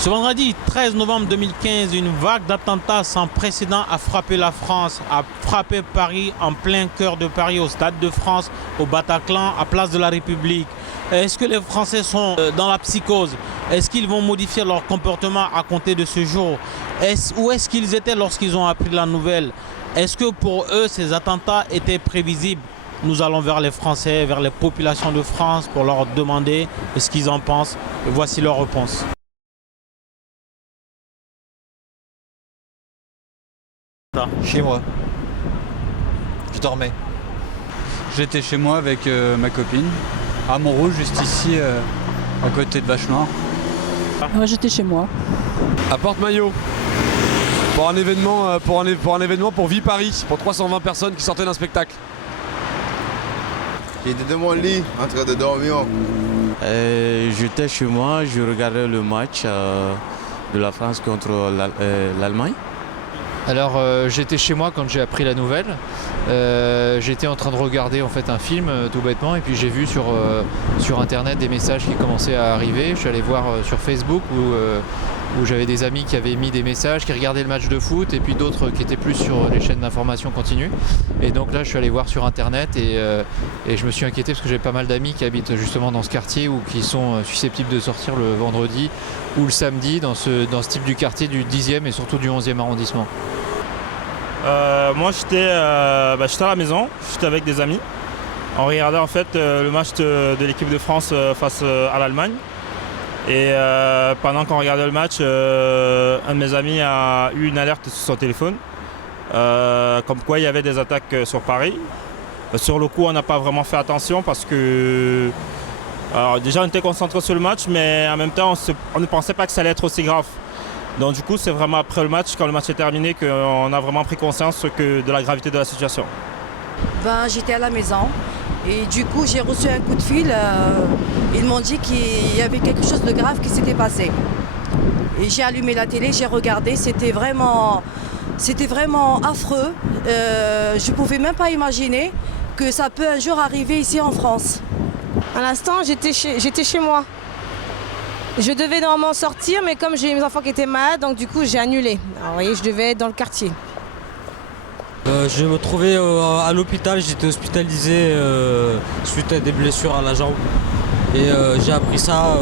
Ce vendredi 13 novembre 2015, une vague d'attentats sans précédent a frappé la France, a frappé Paris en plein cœur de Paris, au Stade de France, au Bataclan, à Place de la République. Est-ce que les Français sont dans la psychose? Est-ce qu'ils vont modifier leur comportement à compter de ce jour? Où est-ce qu'ils étaient lorsqu'ils ont appris la nouvelle? Est-ce que pour eux, ces attentats étaient prévisibles? Nous allons vers les Français, vers les populations de France pour leur demander ce qu'ils en pensent. Et voici leur réponse. Chez moi. Je dormais. J'étais chez moi avec ma copine, à Montrouge, juste ici, à côté de Vachemin. J'étais chez moi. À Porte-Maillot. Pour un événement, pour Vie Paris, pour 320 personnes qui sortaient d'un spectacle. J'étais dans mon lit, en train de dormir. J'étais chez moi, je regardais le match de la France contre l'Allemagne. Alors j'étais chez moi quand j'ai appris la nouvelle. J'étais en train de regarder en fait un film tout bêtement et puis j'ai vu sur internet des messages qui commençaient à arriver. Je suis allé voir sur Facebook où j'avais des amis qui avaient mis des messages, qui regardaient le match de foot et puis d'autres qui étaient plus sur les chaînes d'information continue. Et donc là je suis allé voir sur internet et je me suis inquiété parce que j'ai pas mal d'amis qui habitent justement dans ce quartier ou qui sont susceptibles de sortir le vendredi ou le samedi dans ce type du quartier du 10e et surtout du 11e arrondissement. Moi j'étais à la maison, j'étais avec des amis. On regardait en fait le match de l'équipe de France face à l'Allemagne. Et pendant qu'on regardait le match, un de mes amis a eu une alerte sur son téléphone. Comme quoi il y avait des attaques sur Paris. Sur le coup on n'a pas vraiment fait attention parce que alors, déjà on était concentré sur le match mais en même temps on ne pensait pas que ça allait être aussi grave. Donc du coup, c'est vraiment après le match, quand le match est terminé, qu'on a vraiment pris conscience de la gravité de la situation. J'étais à la maison et du coup, j'ai reçu un coup de fil. Ils m'ont dit qu'il y avait quelque chose de grave qui s'était passé. Et j'ai allumé la télé, j'ai regardé, c'était vraiment affreux. Je ne pouvais même pas imaginer que ça peut un jour arriver ici en France. À l'instant, j'étais chez moi. Je devais normalement sortir, mais comme j'ai mes enfants qui étaient malades, donc du coup j'ai annulé. Alors, vous voyez, je devais être dans le quartier. Je me trouvais à l'hôpital, j'étais hospitalisé suite à des blessures à la jambe. Et j'ai appris ça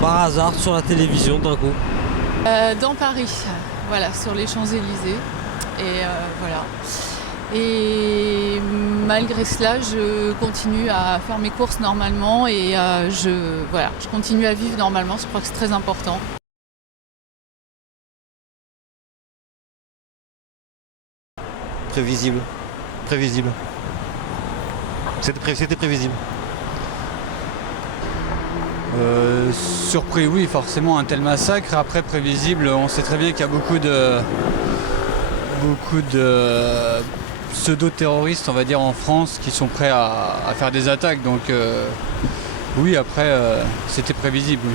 par hasard sur la télévision d'un coup. Dans Paris, voilà, sur les Champs-Élysées. Et voilà. Et malgré cela, je continue à faire mes courses normalement et je continue à vivre normalement. Je crois que c'est très important. Prévisible. C'était prévisible. Surpris, oui, forcément, un tel massacre. Après, prévisible, on sait très bien qu'il y a beaucoup de pseudo-terroristes, on va dire, en France qui sont prêts à faire des attaques. Donc oui, après, c'était prévisible. Oui.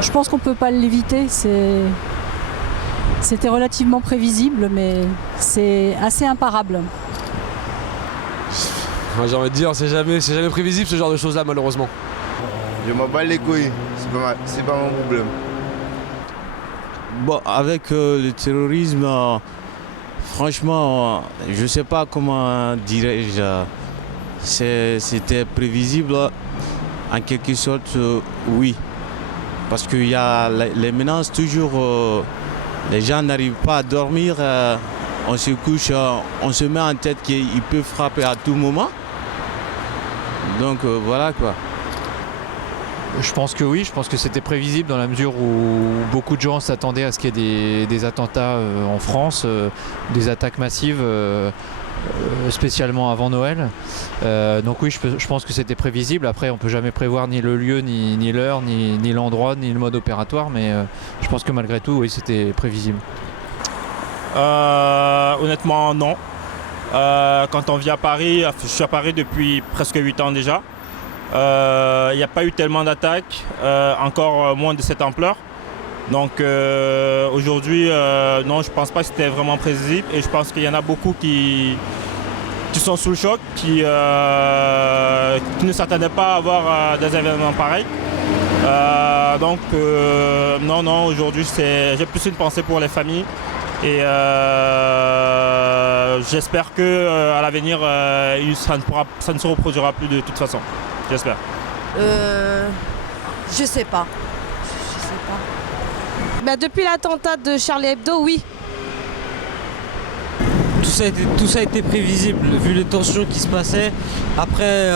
Je pense qu'on ne peut pas l'éviter. C'était relativement prévisible, mais c'est assez imparable. Moi, j'ai envie de dire, c'est jamais prévisible ce genre de choses-là, malheureusement. Je m'en bats les couilles, c'est pas mon problème. Bon, avec le terrorisme, franchement, je ne sais pas comment dirais-je. C'était prévisible, en quelque sorte, oui. Parce qu'il y a les menaces toujours. Les gens n'arrivent pas à dormir. On se couche, on se met en tête qu'il peut frapper à tout moment. Donc voilà quoi. Je pense que oui, je pense que c'était prévisible dans la mesure où beaucoup de gens s'attendaient à ce qu'il y ait des attentats en France, des attaques massives, spécialement avant Noël. Donc oui, je pense que c'était prévisible. Après, on ne peut jamais prévoir ni le lieu, ni l'heure, ni l'endroit, ni le mode opératoire, mais je pense que malgré tout, oui, c'était prévisible. Honnêtement, non. Quand on vit à Paris, je suis à Paris depuis presque 8 ans déjà. Il n'y a pas eu tellement d'attaques, encore moins de cette ampleur. Donc aujourd'hui, non, je ne pense pas que c'était vraiment prévisible et je pense qu'il y en a beaucoup qui sont sous le choc, qui ne s'attendaient pas à avoir des événements pareils. Non, aujourd'hui j'ai plus une pensée pour les familles et j'espère que à l'avenir ça ne se reproduira plus de toute façon. J'espère. Je sais pas. Bah, depuis l'attentat de Charlie Hebdo, oui. Tout ça a été prévisible, vu les tensions qui se passaient. Après,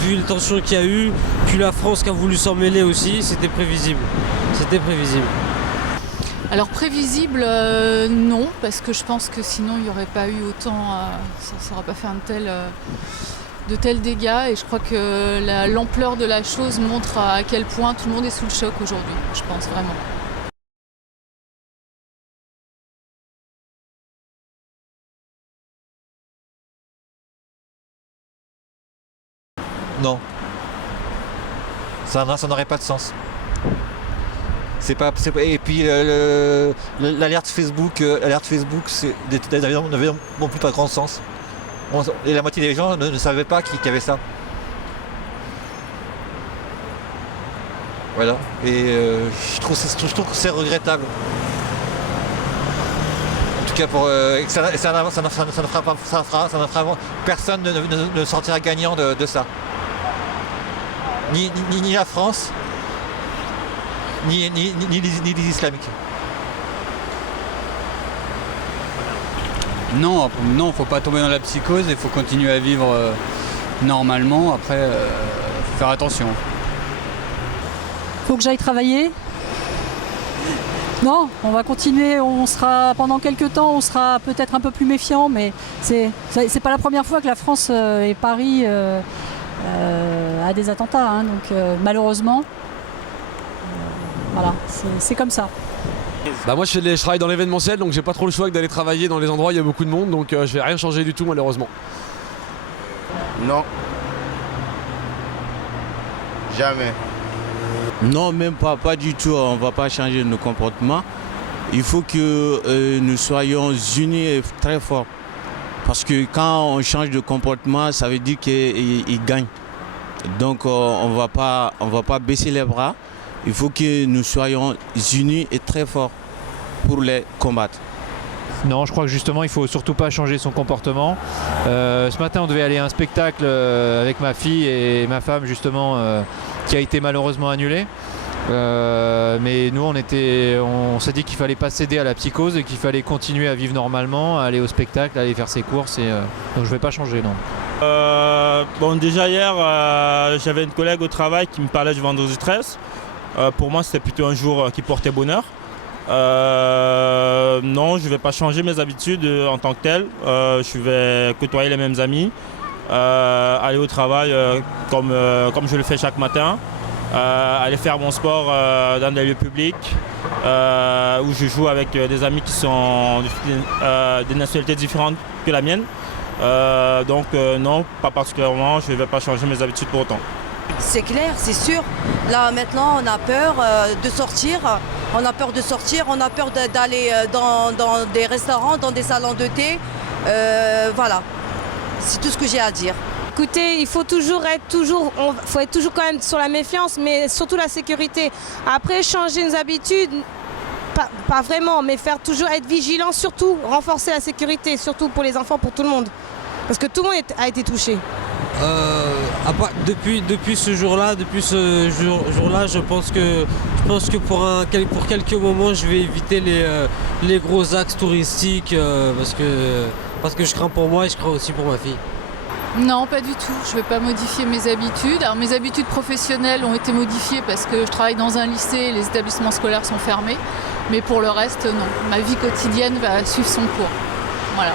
vu les tensions qu'il y a eu, puis la France qui a voulu s'en mêler aussi, c'était prévisible. C'était prévisible. Alors prévisible, non, parce que je pense que sinon il n'y aurait pas eu autant, ça n'aurait pas fait de tels dégâts. Et je crois que l'ampleur de la chose montre à quel point tout le monde est sous le choc aujourd'hui, je pense vraiment. Non. Ça n'aurait pas de sens. Et puis l'alerte Facebook, n'avait non plus pas grand sens. Et la moitié des gens ne savaient pas qu'il y avait ça. Voilà. Et je trouve que c'est regrettable. En tout cas, personne ne sortira gagnant de ça. Ni la France, ni les islamiques. Non, faut pas tomber dans la psychose, il faut continuer à vivre normalement. Après, faut faire attention. Faut que j'aille travailler. Non, on va continuer, on sera pendant quelques temps, on sera peut-être un peu plus méfiant, mais c'est pas la première fois que la France et Paris a des attentats, hein, donc malheureusement, voilà, c'est comme ça. Bah moi je travaille dans l'événementiel, donc j'ai pas trop le choix que d'aller travailler dans les endroits où il y a beaucoup de monde, donc je vais rien changer du tout malheureusement. Non. Jamais. Non, même pas du tout. On ne va pas changer nos comportements. Il faut que nous soyons unis et très forts. Parce que quand on change de comportement, ça veut dire qu'ils gagnent. Donc on ne va pas baisser les bras. Il faut que nous soyons unis et très forts pour les combattre. Non, je crois que justement il faut surtout pas changer son comportement. Ce matin on devait aller à un spectacle avec ma fille et ma femme justement qui a été malheureusement annulé. Mais nous on s'est dit qu'il fallait pas céder à la psychose et qu'il fallait continuer à vivre normalement, à aller au spectacle, à aller faire ses courses donc je vais pas changer, non. Bon, déjà hier j'avais une collègue au travail qui me parlait du vendredi 13. Pour moi c'était plutôt un jour qui portait bonheur. Non, je ne vais pas changer mes habitudes en tant que tel. Je vais côtoyer les mêmes amis, aller au travail comme je le fais chaque matin, aller faire mon sport dans des lieux publics où je joue avec des amis qui sont des nationalités différentes que la mienne. Donc non, pas particulièrement, je ne vais pas changer mes habitudes pour autant. C'est clair, c'est sûr. Là maintenant on a peur de sortir. On a peur de sortir, on a peur d'aller dans des restaurants, dans des salons de thé. Voilà, c'est tout ce que j'ai à dire. Écoutez, il faut être toujours quand même sur la méfiance, mais surtout la sécurité. Après, changer nos habitudes, pas vraiment, mais toujours être vigilant, surtout renforcer la sécurité, surtout pour les enfants, pour tout le monde. Parce que tout le monde a été touché. Depuis ce jour-là, je pense que pour quelques moments, je vais éviter les gros axes touristiques parce que je crains pour moi et je crains aussi pour ma fille. Non, pas du tout. Je ne vais pas modifier mes habitudes. Alors, mes habitudes professionnelles ont été modifiées parce que je travaille dans un lycée et les établissements scolaires sont fermés. Mais pour le reste, non. Ma vie quotidienne va suivre son cours. Voilà.